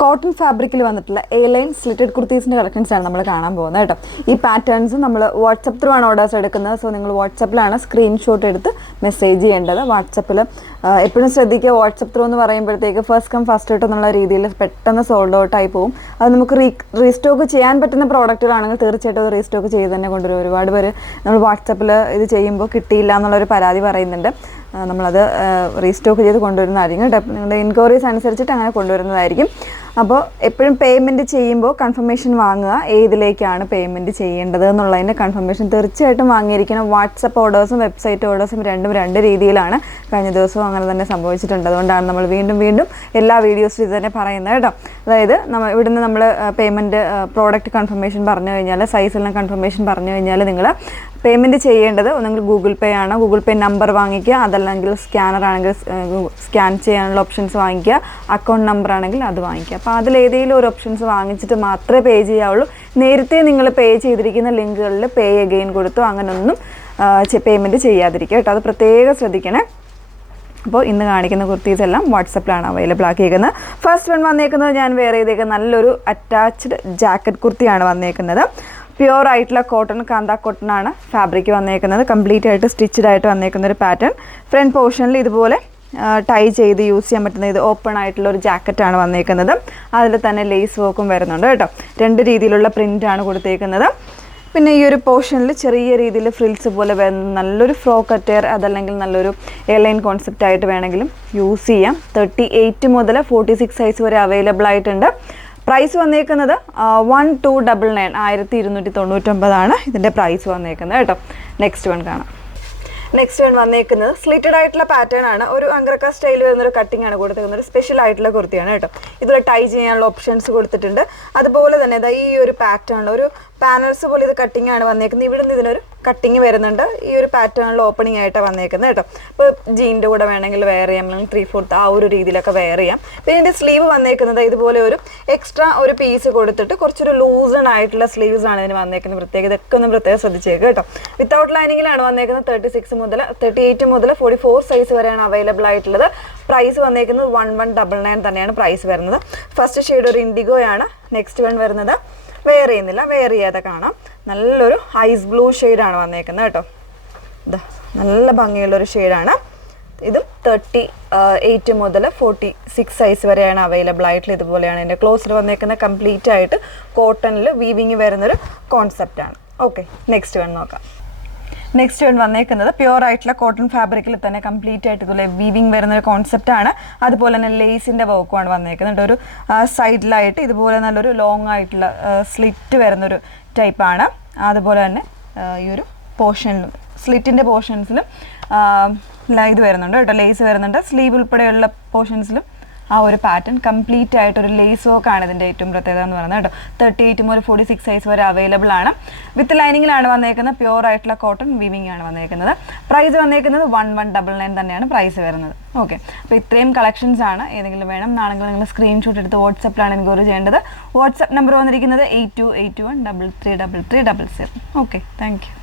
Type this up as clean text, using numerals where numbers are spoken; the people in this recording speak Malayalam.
കോട്ടൺ ഫാബ്രിക്കിൽ വന്നിട്ടുള്ള എ ലൈൻ സ്ലിറ്റഡ് കുർത്തീസിൻ്റെ കളക്ഷൻസാണ് നമ്മൾ കാണാൻ പോകുന്നത് കേട്ടോ. ഈ പാറ്റേൺസ് നമ്മൾ വാട്സപ്പ് ത്രൂ ആണ് ഓർഡേഴ്സ് എടുക്കുന്നത്. സോ നിങ്ങൾ വാട്സപ്പിലാണ് സ്ക്രീൻഷോട്ട് എടുത്ത് മെസ്സേജ് ചെയ്യേണ്ടത്. വാട്സപ്പിൽ എപ്പോഴും ശ്രദ്ധിക്കുക, വാട്സപ്പ് ത്രൂ എന്ന് പറയുമ്പോഴത്തേക്ക് ഫസ്റ്റ് കം ഫസ്റ്റ് ഔട്ട് എന്നുള്ള രീതിയിൽ പെട്ടെന്ന് സോൾഡ് ഔട്ടായി പോകും. അത് നമുക്ക് റീസ്റ്റോക്ക് ചെയ്യാൻ പറ്റുന്ന പ്രോഡക്റ്റുകളാണെങ്കിൽ തീർച്ചയായിട്ടും അത് റീസ്റ്റോക്ക് ചെയ്ത് തന്നെ കൊണ്ടുവരും. ഒരുപാട് പേര് നമ്മൾ വാട്സപ്പിൽ ഇത് ചെയ്യുമ്പോൾ കിട്ടിയില്ല എന്നുള്ളൊരു പരാതി പറയുന്നുണ്ട്. നമ്മളത് റീസ്റ്റോക്ക് ചെയ്ത് കൊണ്ടുവരുന്നതായിരിക്കും കേട്ടോ. നിങ്ങളുടെ എൻക്വയറീസ് അനുസരിച്ചിട്ട് അങ്ങനെ കൊണ്ടുവരുന്നതായിരിക്കും. അപ്പോൾ എപ്പോഴും പേയ്മെൻറ്റ് ചെയ്യുമ്പോൾ കൺഫർമേഷൻ വാങ്ങുക, ഏതിലേക്കാണ് പേയ്മെൻറ്റ് ചെയ്യേണ്ടത് എന്നുള്ളതിൻ്റെ കൺഫർമേഷൻ തീർച്ചയായിട്ടും വാങ്ങിയിരിക്കണം. വാട്സപ്പ് ഓർഡേഴ്സും വെബ്സൈറ്റ് ഓർഡേഴ്സും രണ്ടും രണ്ട് രീതിയിലാണ്. കഴിഞ്ഞ ദിവസവും അങ്ങനെ തന്നെ സംഭവിച്ചിട്ടുണ്ട്. അതുകൊണ്ടാണ് നമ്മൾ വീണ്ടും എല്ലാ വീഡിയോസിലും ഇത് തന്നെ പറയുന്നത് കേട്ടോ. അതായത് ഇവിടുന്ന് നമ്മൾ പേയ്മെൻറ്റ് പ്രോഡക്റ്റ് കൺഫർമേഷൻ പറഞ്ഞു കഴിഞ്ഞാൽ, സൈസെല്ലാം കൺഫർമേഷൻ പറഞ്ഞു കഴിഞ്ഞാൽ നിങ്ങൾ പേയ്മെൻറ്റ് ചെയ്യേണ്ടത് ഒന്നെങ്കിൽ ഗൂഗിൾ പേ ആണ്. ഗൂഗിൾ പേ നമ്പർ വാങ്ങിക്കുക, അതല്ലെങ്കിൽ സ്കാനർ ആണെങ്കിൽ സ്കാൻ ചെയ്യാനുള്ള ഓപ്ഷൻസ് വാങ്ങിക്കുക, അക്കൗണ്ട് നമ്പർ ആണെങ്കിൽ അത് വാങ്ങിക്കുക. അപ്പോൾ അതിലേതെങ്കിലും ഒരു ഓപ്ഷൻസ് വാങ്ങിച്ചിട്ട് മാത്രമേ പേ ചെയ്യാവുള്ളൂ. നേരത്തെ നിങ്ങൾ പേ ചെയ്തിരിക്കുന്ന ലിങ്കുകളിൽ പേ അഗെയിൻ കൊടുത്തു അങ്ങനെയൊന്നും പേയ്മെൻറ്റ് ചെയ്യാതിരിക്കുക കേട്ടോ. അത് പ്രത്യേകം ശ്രദ്ധിക്കണേ. അപ്പോൾ ഇന്ന് കാണിക്കുന്ന കുർത്തീസ് എല്ലാം വാട്സപ്പിലാണ് അവൈലബിൾ ആക്കിയിരിക്കുന്നത്. ഫസ്റ്റ് വൺ വന്നേക്കുന്നത് ഞാൻ വേറെ ചെയ്തേക്കുന്ന നല്ലൊരു അറ്റാച്ച്ഡ് ജാക്കറ്റ് കുർത്തിയാണ് വന്നേക്കുന്നത്. പ്യുവർ ആയിട്ടുള്ള കോട്ടൺ, കാന്ത കോട്ടൺ ആണ് ഫാബ്രിക് വന്നേക്കുന്നത്. കംപ്ലീറ്റ് ആയിട്ട് സ്റ്റിച്ചഡ് ആയിട്ട് വന്നേക്കുന്ന ഒരു പാറ്റേൺ. ഫ്രണ്ട് പോർഷനിൽ ഇതുപോലെ ടൈ ചെയ്ത് യൂസ് ചെയ്യാൻ പറ്റുന്ന ഇത് ഓപ്പൺ ആയിട്ടുള്ള ഒരു ജാക്കറ്റാണ് വന്നേക്കുന്നത്. അതിൽ തന്നെ ലേസ് വർക്കും വരുന്നുണ്ട് കേട്ടോ. രണ്ട് രീതിയിലുള്ള പ്രിൻ്റാണ് കൊടുത്തേക്കുന്നത്. പിന്നെ ഈ ഒരു പോർഷനിൽ ചെറിയ രീതിയിൽ ഫ്രിൽസ് പോലെ വരുന്ന നല്ലൊരു ഫ്രോക്ക് അറ്റയർ, അതല്ലെങ്കിൽ നല്ലൊരു എയർലൈൻ കോൺസെപ്റ്റ് ആയിട്ട് വേണമെങ്കിലും യൂസ് ചെയ്യാം. 38 മുതൽ 46 സൈസ് വരെ അവൈലബിൾ ആയിട്ടുണ്ട്. പ്രൈസ് വന്നേക്കുന്നത് 1299 1299 ഇതിൻ്റെ പ്രൈസ് വന്നേക്കുന്നത് കേട്ടോ. നെക്സ്റ്റ് വൺ കാണാം. നെക്സ്റ്റ് വൺ വന്നേക്കുന്നത് സ്ലിറ്റഡ് ആയിട്ടുള്ള പാറ്റേൺ ആണ്. ഒരു അംഗ്രക്ക സ്റ്റൈൽ വരുന്നൊരു കട്ടിംഗ് ആണ് കൊടുത്തിരിക്കുന്നത്. ഒരു സ്പെഷ്യൽ ആയിട്ടുള്ള കുർത്തിയാണ് കേട്ടോ. ഇതിൽ ടൈ ചെയ്യാനുള്ള ഓപ്ഷൻസ് കൊടുത്തിട്ടുണ്ട്. അതുപോലെ തന്നെ ഈ ഒരു പാറ്റേണിൽ ഒരു പാനൽസ് പോലെ ഇത് കട്ടിംഗ് ആണ് വന്നേക്കുന്നത്. ഇവിടെ നിന്ന് ഇതിനൊരു കട്ടിങ് വരുന്നുണ്ട്. ഈ ഒരു പാറ്റേണിൽ ഓപ്പണിംഗ് ആയിട്ട് വന്നേക്കുന്നത് കേട്ടോ. ഇപ്പോൾ ജീൻ്റെ കൂടെ വേണമെങ്കിൽ വെയർ ചെയ്യാം, അല്ലെങ്കിൽ 3/4 ആ ഒരു രീതിയിലൊക്കെ വെയർ ചെയ്യാം. പിന്നെ ഇതിൻ്റെ സ്ലീവ് വന്നേക്കുന്നത് ഇതുപോലെ ഒരു എക്സ്ട്രാ ഒരു പീസ് കൊടുത്തിട്ട് കുറച്ചൊരു ലൂസൺ ആയിട്ടുള്ള സ്ലീവ്സ് ആണ് ഇതിന് വന്നേക്കുന്നത്. പ്രത്യേകം ഇതൊക്കെ ഒന്ന് പ്രത്യേകം ശ്രദ്ധിച്ചേക്ക് കേട്ടോ. വിത്തൗട്ട് ലൈനിങ്ങിലാണ് വന്നേക്കുന്നത്. 38 മുതൽ 44 സൈസ് വരെയാണ് അവൈലബിൾ ആയിട്ടുള്ളത്. പ്രൈസ് വന്നേക്കുന്നത് 1199 തന്നെയാണ് പ്രൈസ് വരുന്നത്. ഫസ്റ്റ് ഷെയ്ഡ് ഒരു ഇൻഡിഗോയാണ്. നെക്സ്റ്റ് വൺ വരുന്നത് വെയർ ചെയ്യുന്നില്ല, വെയർ ചെയ്യാതെ കാണാം. നല്ലൊരു ഐസ് ബ്ലൂ ഷെയ്ഡാണ് വന്നേക്കുന്നത് കേട്ടോ. ഇതാ നല്ല ഭംഗിയുള്ളൊരു ഷെയ്ഡാണ്. ഇതും 38 മുതൽ 46 സൈസ് വരെയാണ് അവൈലബിൾ ആയിട്ടുള്ള. ഇതുപോലെയാണ് ഇതിൻ്റെ ക്ലോസർ വന്നേക്കുന്നത്. കംപ്ലീറ്റ് ആയിട്ട് കോട്ടണിൽ വീവിങ് വരുന്നൊരു കോൺസെപ്റ്റാണ്. ഓക്കെ, നെക്സ്റ്റ് വൺ നോക്കാം. നെക്സ്റ്റ് വൺ വന്നേക്കുന്നത് പ്യുവർ ആയിട്ടുള്ള കോട്ടൺ ഫാബ്രിക്കിൽ തന്നെ കംപ്ലീറ്റ് ആയിട്ട് ഇതുപോലെ വീവിങ് വരുന്നൊരു കോൺസെപ്റ്റാണ്. അതുപോലെ തന്നെ ലേസിൻ്റെ വർക്കുമാണ് വന്നേക്കുന്നത്. ഒരു സൈഡിലായിട്ട് ഇതുപോലെ നല്ലൊരു ലോങ് ആയിട്ടുള്ള സ്ലിറ്റ് വരുന്നൊരു ടൈപ്പാണ്. അതുപോലെ തന്നെ ഈ ഒരു പോർഷനിലും സ്ലിറ്റിൻ്റെ പോർഷൻസിലും ഇത് വരുന്നുണ്ട് കേട്ടോ, ലേസ് വരുന്നുണ്ട്. സ്ലീവ് ഉൾപ്പെടെയുള്ള പോർഷൻസിലും ആ ഒരു പാറ്റേൺ കംപ്ലീറ്റ് ആയിട്ടൊരു ലേസ് വർക്കാണ് ഇതിൻ്റെ ഏറ്റവും പ്രത്യേകത എന്ന് പറയുന്നത് കേട്ടോ. 38 മുതൽ 46 സൈസ് വരെ അവൈലബിൾ ആണ്. വിത്ത് ലൈനിങ്ങിലാണ് വന്നേക്കുന്നത്. പ്യുവർ ആയിട്ടുള്ള കോട്ടൺ വീവിംഗ് ആണ് വന്നേക്കുന്നത്. പ്രൈസ് വന്നേക്കുന്നത് 1199 തന്നെയാണ് പ്രൈസ് വരുന്നത്. ഓക്കെ, അപ്പോൾ ഇത്രയും കളക്ഷൻസ് ആണ്. ഏതെങ്കിലും വേണം നാണെങ്കിൽ നിങ്ങൾ സ്ക്രീൻഷോട്ട് എടുത്ത് വാട്സപ്പിലാണ് എൻക്വയറി ചെയ്യേണ്ടത്. വാട്സപ്പ് നമ്പർ വന്നിരിക്കുന്നത് 8281333300. Okay, thank you.